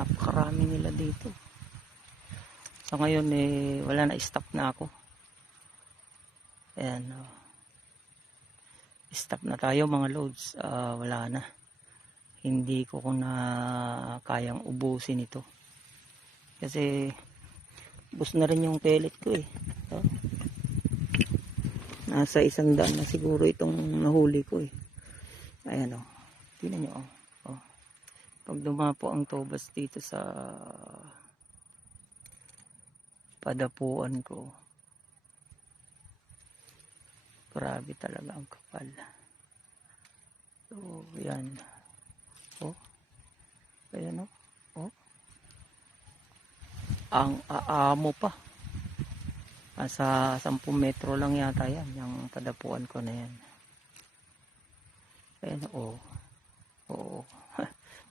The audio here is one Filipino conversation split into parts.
napakarami nila dito. So ngayon wala na, stop na ako. Ayan, stop na tayo mga loads. Wala na, hindi ko na kayang ubusin ito kasi bus na rin yung pellet ko nasa 100 na siguro itong nahuli ko ayan tingnan nyo pag dumapo ang tobas dito sa padapuan ko, grabe talaga ang kapal. So yan, ayan ang aamo pa. Nasa 10 metro lang yata yan, yung padapuan ko na yan. Ayan,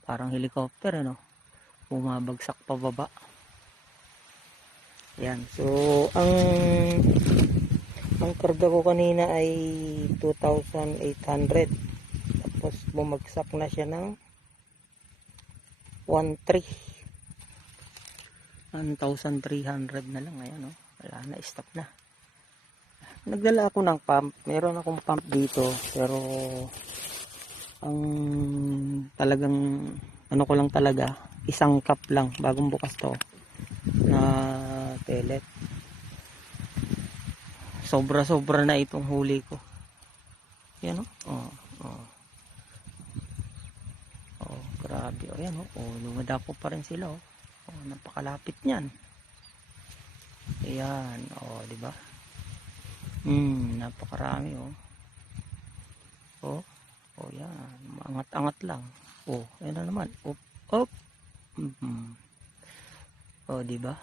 parang helicopter, bumabagsak pababa. Yan, so ang karga ko kanina ay 2,800. Tapos bumagsak na siya ng 1,300 na lang. Ayan, wala na, stop na. Nagdala ako ng pump, meron akong pump dito, pero ang talagang ko lang talaga, isang cup lang, bagong bukas to na pellet. Sobra na itong huli ko. Yan grabe. Ayan lumadapo pa rin sila napakalapit niyan. Ayan, di ba? Napakarami yan, angat-angat lang. Ayan na naman. Di ba?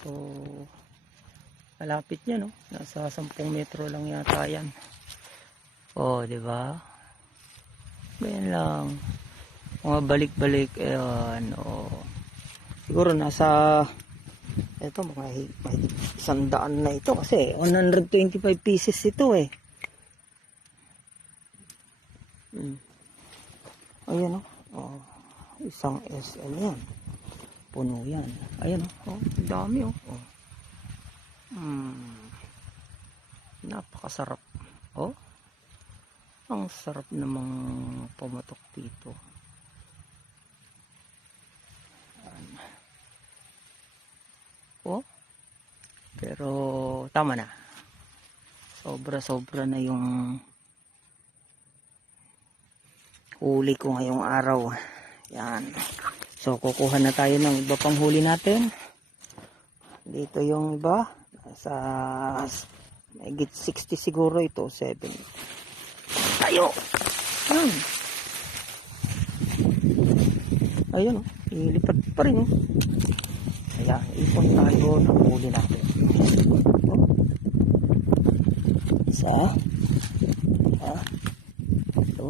So malapit niya, nasa 10 metro lang yata yan. Di ba? Ganyan lang. Mga balik-balik, ayan, siguro nasa ito mga 100 na ito kasi 125 pieces ito ayan isang SL yan, puno yan. Ayan dami napakasarap. Ang sarap namang pumatok dito. Pero tama na, sobra na yung huli ko ngayong araw. Yan, so kukuha na tayo ng iba pang huli natin. Dito yung iba, sa higit 60 siguro ito, 7 tayo. Ayun ilipat pa rin Ayan, ipon tayo ng huli natin. Isa. Ito.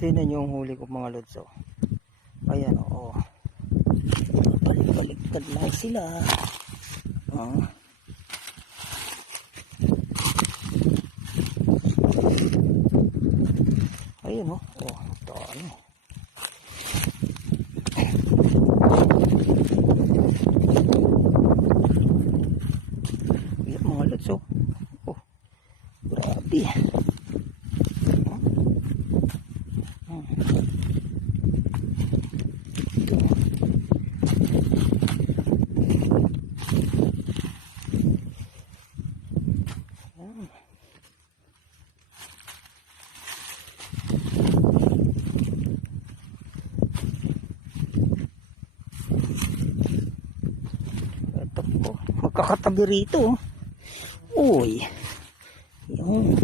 Tingnan nyo yung huli ko mga lods. Ayan balik-baliktad lang sila. Ayan ito mga lods grabe. Magkakatabi rito. Uy. Yun.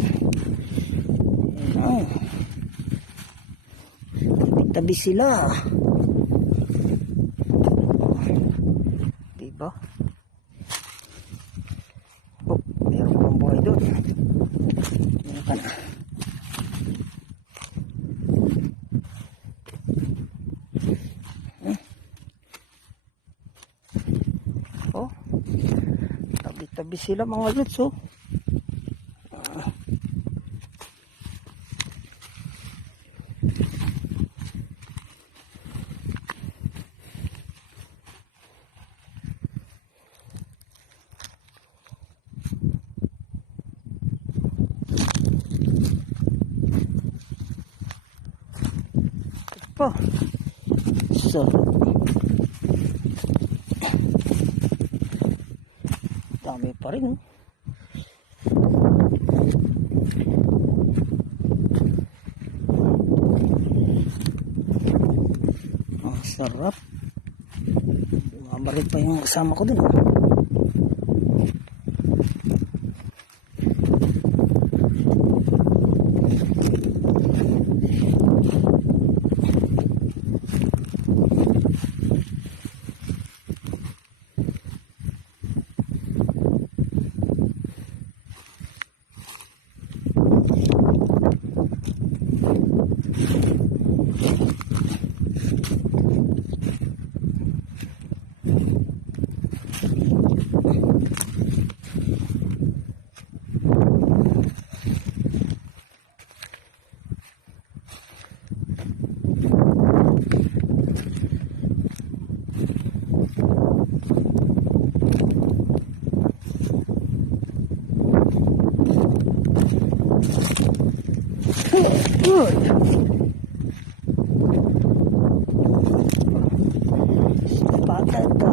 Tabi sila. Diba? Mayroon pang buhay doon. Mayroon ka na. Tabi sila mga lods pa. Sarap. Dami pa rin, oh. Ang sarap. Mabarit pa yung kasama ko dun, oh. Good. Bata ito.